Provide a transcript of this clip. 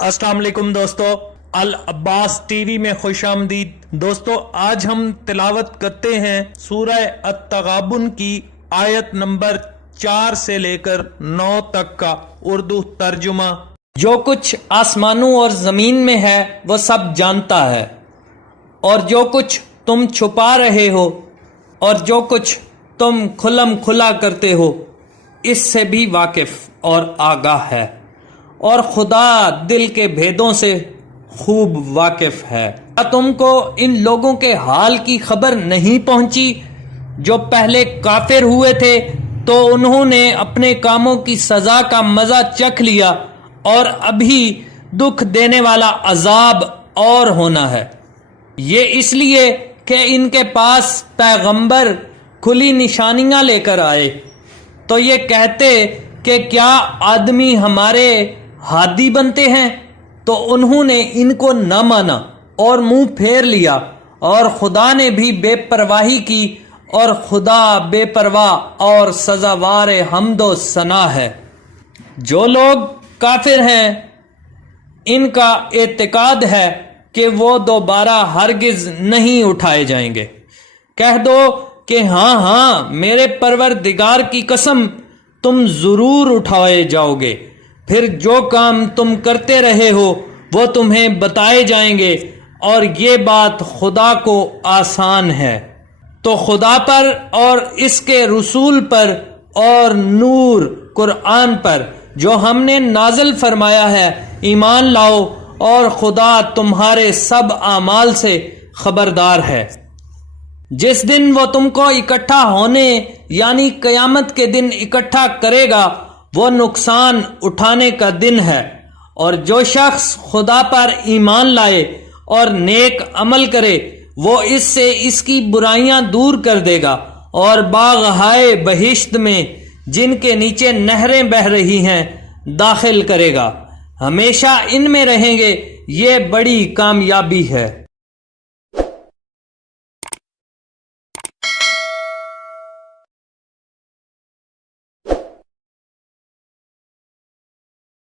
السلام علیکم دوستو، العباس ٹی وی میں خوش آمدید۔ دوستو آج ہم تلاوت کرتے ہیں سورہ التغابن کی آیت نمبر 4 سے لے کر 9 تک کا اردو ترجمہ۔ جو کچھ آسمانوں اور زمین میں ہے وہ سب جانتا ہے، اور جو کچھ تم چھپا رہے ہو اور جو کچھ تم کھلم کھلا کرتے ہو اس سے بھی واقف اور آگاہ ہے، اور خدا دل کے بھیدوں سے خوب واقف ہے۔ کیا تم کو ان لوگوں کے حال کی خبر نہیں پہنچی جو پہلے کافر ہوئے تھے تو انہوں نے اپنے کاموں کی سزا کا مزہ چکھ لیا، اور ابھی دکھ دینے والا عذاب اور ہونا ہے۔ یہ اس لیے کہ ان کے پاس پیغمبر کھلی نشانیاں لے کر آئے تو یہ کہتے کہ کیا آدمی ہمارے ہادی بنتے ہیں، تو انہوں نے ان کو نہ مانا اور منہ پھیر لیا، اور خدا نے بھی بے پرواہی کی، اور خدا بے پرواہ اور سزاوار حمد و ثنا ہے۔ جو لوگ کافر ہیں ان کا اعتقاد ہے کہ وہ دوبارہ ہرگز نہیں اٹھائے جائیں گے۔ کہہ دو کہ ہاں میرے پروردگار کی قسم تم ضرور اٹھائے جاؤ گے، پھر جو کام تم کرتے رہے ہو وہ تمہیں بتائے جائیں گے، اور یہ بات خدا کو آسان ہے۔ تو خدا پر اور اس کے رسول پر اور نور قرآن پر جو ہم نے نازل فرمایا ہے ایمان لاؤ، اور خدا تمہارے سب اعمال سے خبردار ہے۔ جس دن وہ تم کو اکٹھا ہونے یعنی قیامت کے دن اکٹھا کرے گا وہ نقصان اٹھانے کا دن ہے، اور جو شخص خدا پر ایمان لائے اور نیک عمل کرے وہ اس سے اس کی برائیاں دور کر دے گا، اور باغ ہائے بہشت میں جن کے نیچے نہریں بہہ رہی ہیں داخل کرے گا، ہمیشہ ان میں رہیں گے۔ یہ بڑی کامیابی ہے۔